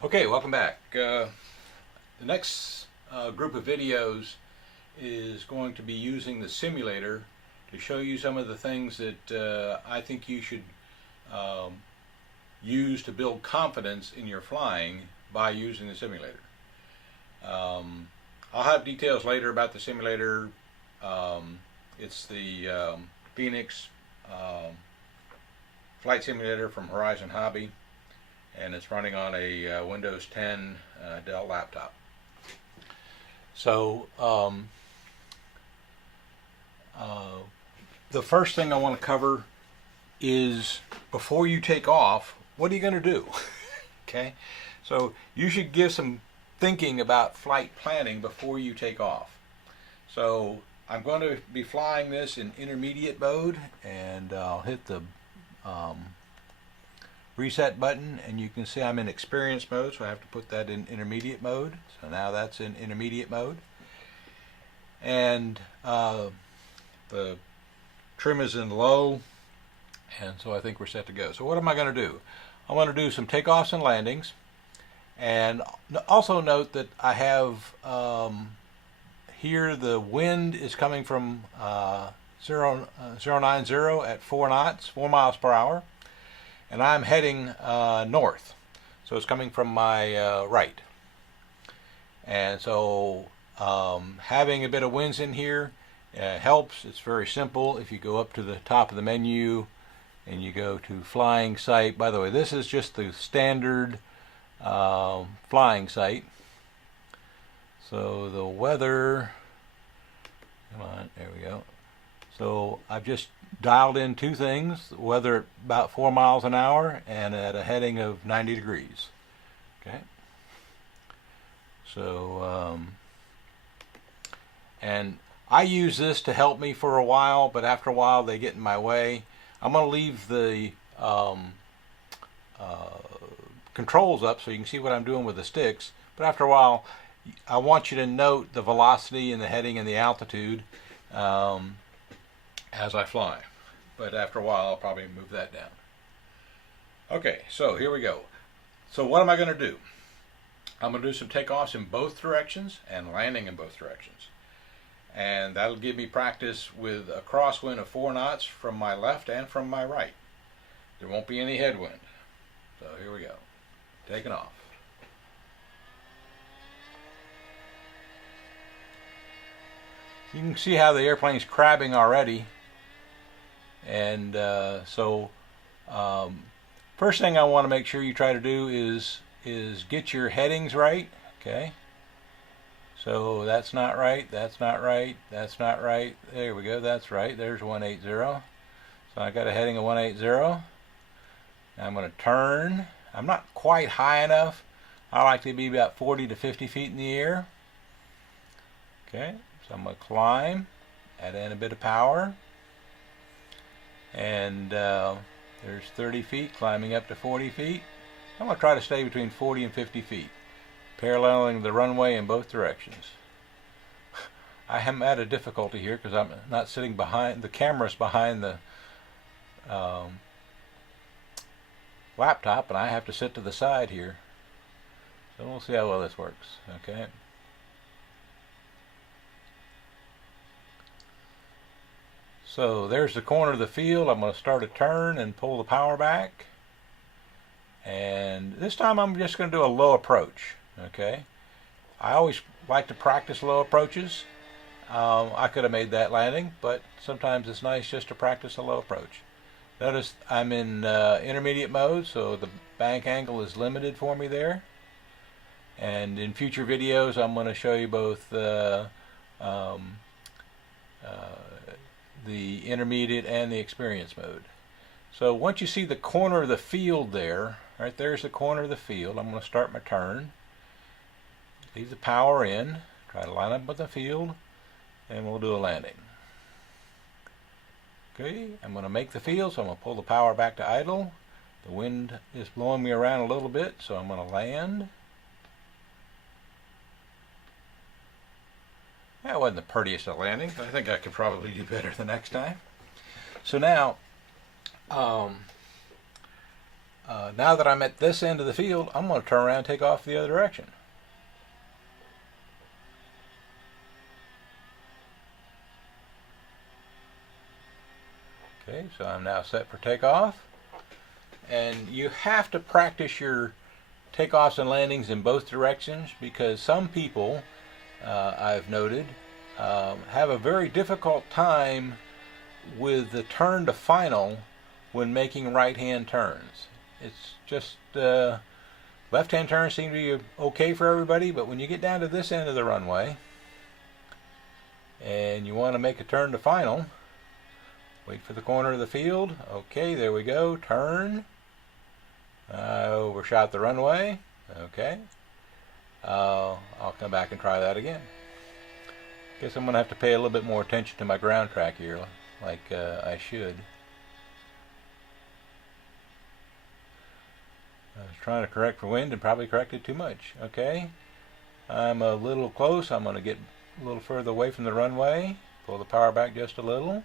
Okay, welcome back. The next group of videos is going to be using the simulator to show you some of the things that I think you should use to build confidence in your flying by using the simulator. I'll have details later about the simulator. It's the Phoenix flight simulator from Horizon Hobby, and it's running on a Windows 10 Dell laptop. So the first thing I want to cover is, before you take off, what are you going to do? Okay, so you should give some thinking about flight planning before you take off. So I'm going to be flying this in intermediate mode, and I'll hit the reset button, and you can see I'm in experience mode, so I have to put that in intermediate mode. So now that's in intermediate mode, and the trim is in low, and so I think we're set to go. So what am I going to do? I'm going to do some takeoffs and landings, and also note that I have here the wind is coming from 090 at 4 knots, 4 miles per hour, and I'm heading north, so it's coming from my right. And so having a bit of winds in here helps. It's very simple. If you go up to the top of the menu and you go to flying site, by the way, this is just the standard flying site. So the weather, come on, there we go. So I've just dialed in two things: the weather at about 4 miles an hour and at a heading of 90 degrees. Okay. So and I use this to help me for a while, but after a while they get in my way. I'm going to leave the controls up so you can see what I'm doing with the sticks, but after a while I want you to note the velocity and the heading and the altitude as I fly. But after a while I'll probably move that down. Okay, so here we go. So what am I going to do? I'm going to do some takeoffs in both directions and landing in both directions. And that'll give me practice with a crosswind of 4 knots from my left and from my right. There won't be any headwind. So here we go. Taking off. You can see how the airplane's crabbing already. And first thing I want to make sure you try to do is get your headings right. Okay. So that's not right, that's not right, that's not right. There we go, that's right. There's 180. So I got a heading of 180. I'm going to turn. I'm not quite high enough. I like to be about 40 to 50 feet in the air. Okay, so I'm going to climb, add in a bit of power. And there's 30 feet, climbing up to 40 feet. I'm going to try to stay between 40 and 50 feet, paralleling the runway in both directions. I am at a difficulty here because I'm not sitting behind, the camera's behind the laptop, and I have to sit to the side here. So we'll see how well this works. Okay. So there's the corner of the field. I'm going to start a turn and pull the power back. And this time I'm just going to do a low approach. Okay. I always like to practice low approaches. I could have made that landing, but sometimes it's nice just to practice a low approach. Notice I'm in intermediate mode, so the bank angle is limited for me there. And in future videos I'm going to show you both the intermediate and the experience mode. So once you see the corner of the field there, right there's the corner of the field, I'm going to start my turn. Leave the power in, try to line up with the field, and we'll do a landing. Okay, I'm going to make the field, so I'm going to pull the power back to idle. The wind is blowing me around a little bit, so I'm going to land. That wasn't the prettiest of landings. I think I could probably do better the next time. So now now that I'm at this end of the field, I'm going to turn around and take off the other direction. Okay, so I'm now set for takeoff. And you have to practice your takeoffs and landings in both directions, because some people, I've noted, have a very difficult time with the turn to final when making right-hand turns. It's just left-hand turns seem to be okay for everybody, but when you get down to this end of the runway and you want to make a turn to final, wait for the corner of the field. Okay, there we go. Turn. I overshot the runway. Okay. I'll come back and try that again. Guess I'm going to have to pay a little bit more attention to my ground track here, like I should. I was trying to correct for wind and probably corrected too much. Okay. I'm a little close. I'm going to get a little further away from the runway. Pull the power back just a little.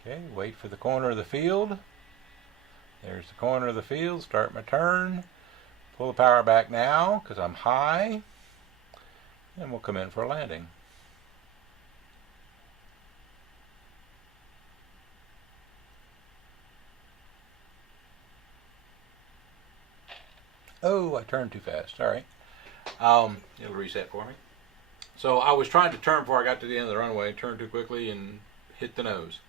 Okay, wait for the corner of the field. There's the corner of the field. Start my turn. Pull the power back now because I'm high. And we'll come in for a landing. Oh, I turned too fast. All right. It'll reset for me. So I was trying to turn before I got to the end of the runway. Turned too quickly and hit the nose.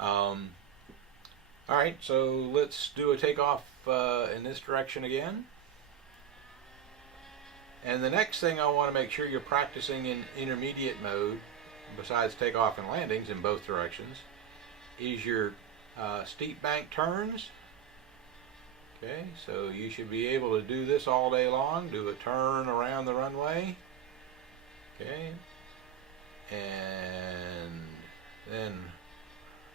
All right, so let's do a takeoff in this direction again. And the next thing I want to make sure you're practicing in intermediate mode, besides takeoff and landings in both directions, is your steep bank turns. Okay, so you should be able to do this all day long. Do a turn around the runway. Okay, and then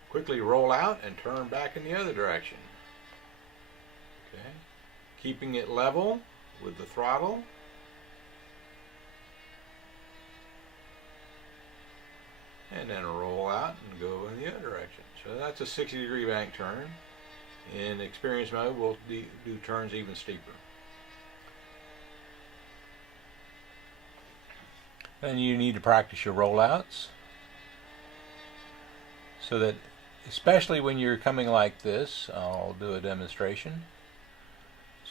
quickly roll out and turn back in the other direction. Okay, keeping it level with the throttle. And then roll out and go in the other direction. So that's a 60-degree bank turn. In experience mode, we'll do turns even steeper. Then you need to practice your rollouts, so that, especially when you're coming like this, I'll do a demonstration.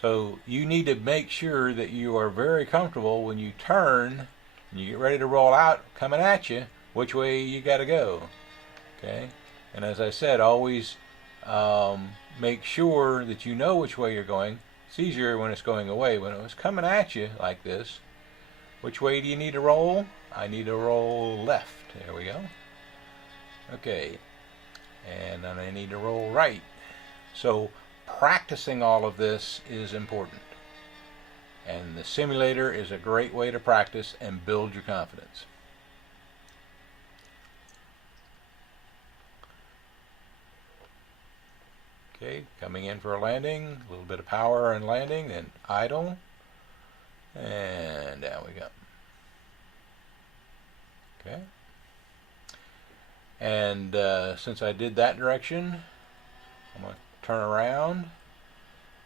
So you need to make sure that you are very comfortable when you turn and you get ready to roll out coming at you, which way you got to go. Okay, and as I said, always make sure that you know which way you're going. It's easier when it's going away. When it was coming at you like this, which way do you need to roll? I need to roll left. There we go. Okay, and then I need to roll right. So practicing all of this is important, and the simulator is a great way to practice and build your confidence. Okay, coming in for a landing, a little bit of power and landing, then idle, and down we go. Okay, and since I did that direction, I'm going to turn around.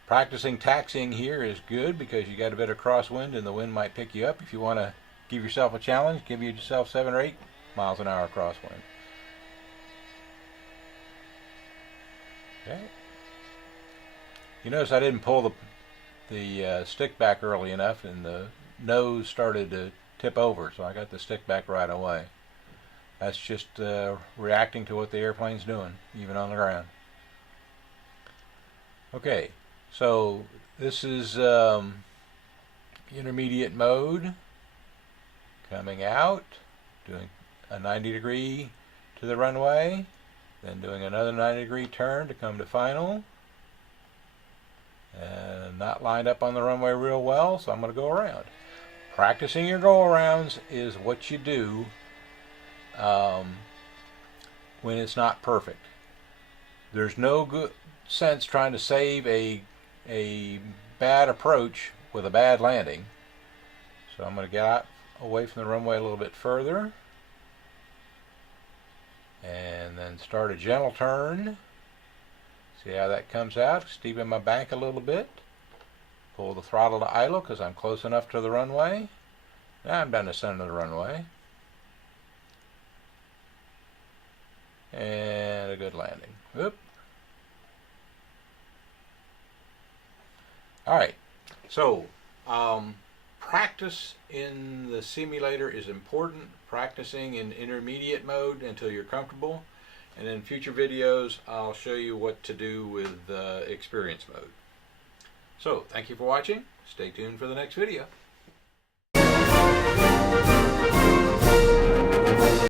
Practicing taxiing here is good because you got a bit of crosswind and the wind might pick you up. If you want to give yourself a challenge, give yourself 7 or 8 miles an hour crosswind. Okay. You notice I didn't pull the stick back early enough, and the nose started to tip over, so I got the stick back right away. That's just reacting to what the airplane's doing, even on the ground. Okay, so this is intermediate mode. Coming out, doing a 90-degree to the runway, then doing another 90-degree turn to come to final. And not lined up on the runway real well, so I'm going to go around. Practicing your go-arounds is what you do when it's not perfect. There's no good sense trying to save a bad approach with a bad landing. So I'm going to get out away from the runway a little bit further, and then start a gentle turn. See how that comes out? Steven my bank a little bit. Pull the throttle to idle because I'm close enough to the runway. Now I'm down the center of the runway. And a good landing. Whoop. Alright, so practice in the simulator is important. Practicing in intermediate mode until you're comfortable. And in future videos, I'll show you what to do with experience mode. So, thank you for watching. Stay tuned for the next video.